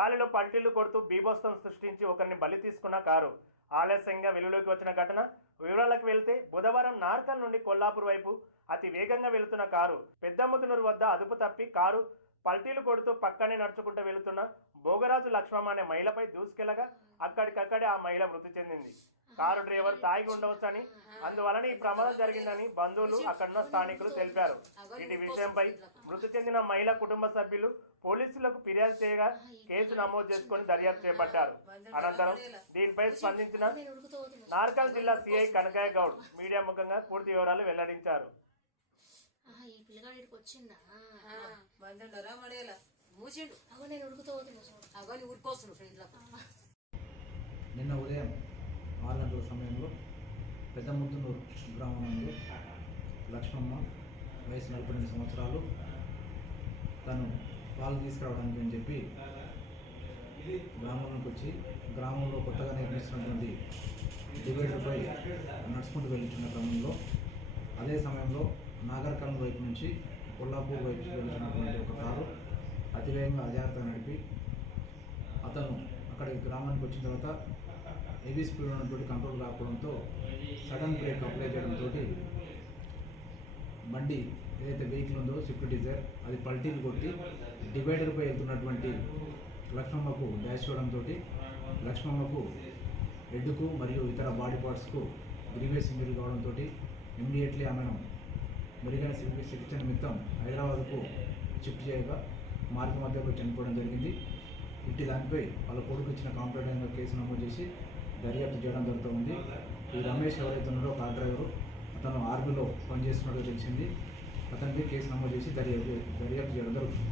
గాలిలో పల్టీలు కొడుతూ బీభత్సం సృష్టించి ఒకరిని బలి తీసుకున్న కారు. ఆలస్యంగా వెలుగులోకి వచ్చిన ఘటన. వివరాలకు వెళ్తే బుధవారం నార్కల్ నుండి కొల్లాపూర్ వైపు అతి వేగంగా వెళుతున్న కారు. పెద్దముతునూరు వద్ద అదుపు తప్పి కారు పల్టీలు కొడుతూ పక్కనే నడుచుకుంటూ వెళుతున్న భోగరాజు లక్ష్మమ్మ అనే మహిళపై దూసుకెళ్ళగా అక్కడికక్కడే ఆ మహిళ మృతి చెందింది. కారు డ్రైవర్ తాగి ఉండవచ్చని అందువలన ఈ ప్రమాదం జరిగిందని బంధువులు అక్కడున్న స్థానికులు తెలిపారు. ఇటు విషయంపై మృతి చెందిన మహిళ కుటుంబ సభ్యులు పోలీసులకు ఫిర్యాదు చేయగా కేసు నమోదు చేసుకుని దర్యాప్తు చేపట్టారు. అనంతరం దీనిపై స్పందించిన నార్కల్ జిల్లా సిఐ కనకయ్య గౌడ్ మీడియా ముఖంగా పూర్తి వివరాలు వెల్లడించారు. ఆహా, ఈ పిల్లగాడు ఇక్కడికి వచ్చిందా బంధుండరా మడేలా మూసిండు. అగో నేను ఉడుకుతూ పోతున్నా చూడు. అవన్నీ ఊరుకొస్తున్నాడు ఫ్రెండ్లకు. నిన్న ఉదయం సమయంలో పెద్దముద్దునూరు గ్రామంలో లక్ష్మమ్మ వయసు నలభై ఎనిమిది సంవత్సరాలు. తను పాలు తీసుకురావడానికి అని చెప్పి గ్రామంలోకి వచ్చి గ్రామంలో కొత్తగా నిర్మిస్తున్నటువంటి డివైడర్పై నడుచుకుంటూ వెళ్తున్న క్రమంలో అదే సమయంలో నాగర్కర్ణ వైపు నుంచి కొల్లాపూర్ వైపు వెళ్తున్నటువంటి ఒక కారు అతివేగంగా అజాగ్రత్త నడిపి అతను అక్కడికి గ్రామానికి వచ్చిన తర్వాత ఏబీసీపీలో స్పీడ్ ఉన్నటువంటి కంట్రోల్ కాకపోవడంతో సడన్ బ్రేక్ అప్లై చేయడంతో బండి ఏదైతే వెహికల్ ఉందో స్విఫ్ట్ డిజైర్ అది పల్టీలు కొట్టి డివైడర్పై వెళ్తున్నటువంటి లక్ష్మమ్మకు డాష్ చేయడంతో లక్ష్మమ్మకు హెడ్కు మరియు ఇతర బాడీ పార్ట్స్కు గ్రీవియస్ ఇంజరీ కావడంతో ఇమ్మీడియట్లీ ఆమెను మెరుగైన చికిత్స నిమిత్తం హైదరాబాద్కు షిఫ్ట్ చేయగా మార్గ మధ్యలో చనిపోవడం జరిగింది. ఇట్టి దానిపై వాళ్ళ కొడుకు ఇచ్చిన కాంప్లైంట్ కేసు నమోదు చేసి దర్యాప్తు చేయడం జరుగుతుంది. ఈ రమేష్ ఎవరైతే ఉన్నారో కార్ డ్రైవరు అతను ఆర్మీలో పనిచేస్తున్నట్టు తెలిసింది. అతనిపై కేసు నమోదు చేసి దర్యాప్తు దర్యాప్తు చేయడం జరుగుతుంది.